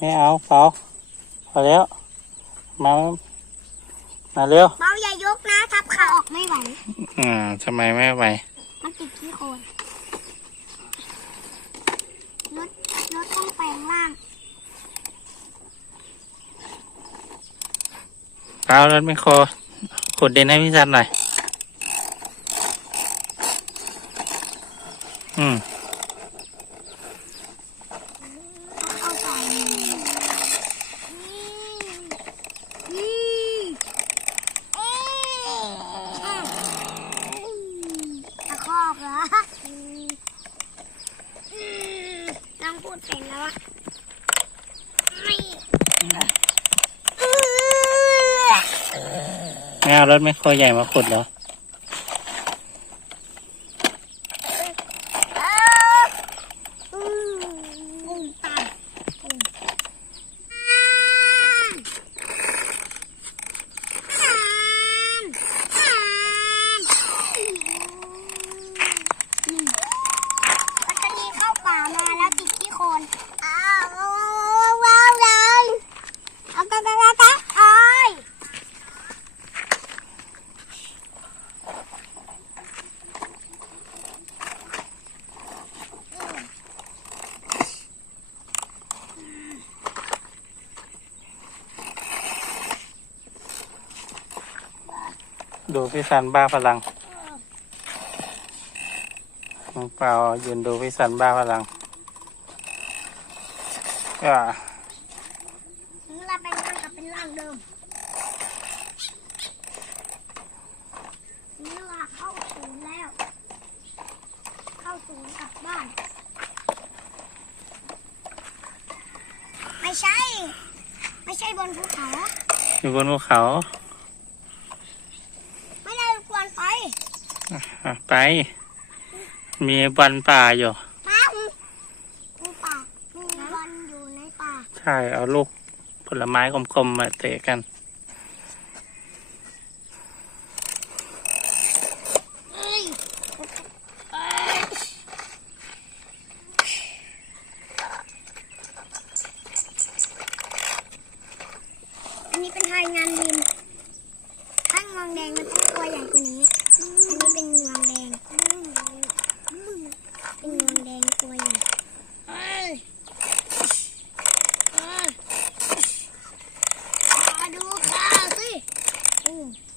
ไม่เอาเปล่าพอแล้ว มา มาเร็วเบาอย่ายกนะทับขาออกไม่ไหว อ่าทำไมไม่ไหวมันติดที่โคนรถรถต้องแปลงร่าง เปล่ารถไม่โครขุดดินให้พี่สันหน่อย อืม เอาใส่นี่นี่เอ๊ะตะคอกเหรออืมอื องพูดเป็นแล้วอะไม่เอื้อไม่เอารถไม่ค่อยใหญ่มาขุดเหรอมปุ้มตามปุ้มอ่านอ่านอืมปัตตานีเข้าป่ามาแล้วติดที่โคนอ้าวว้าวเลยเอาตะตะตะตะอ้อย ดูพี่สันบ้าพลังน้องเปล่ายืนดูพี่สันบ้าพลังอ่าเราเป็นร่างกับเป็นร่างเดิมนี่ว่าเข้าศูนย์แล้ว เข้าศูนย์กลับบ้าน ไม่ใช่ ไม่ใช่บนภูเขา อยู่บนภูเขา ไม่ได้กวนไป อะไป มีบันป่าอยู่มามีป่ามีบอลอยู่ในป่า ใช่ เอาลูกผลไม้กลมๆมาเตะกันเ Oh.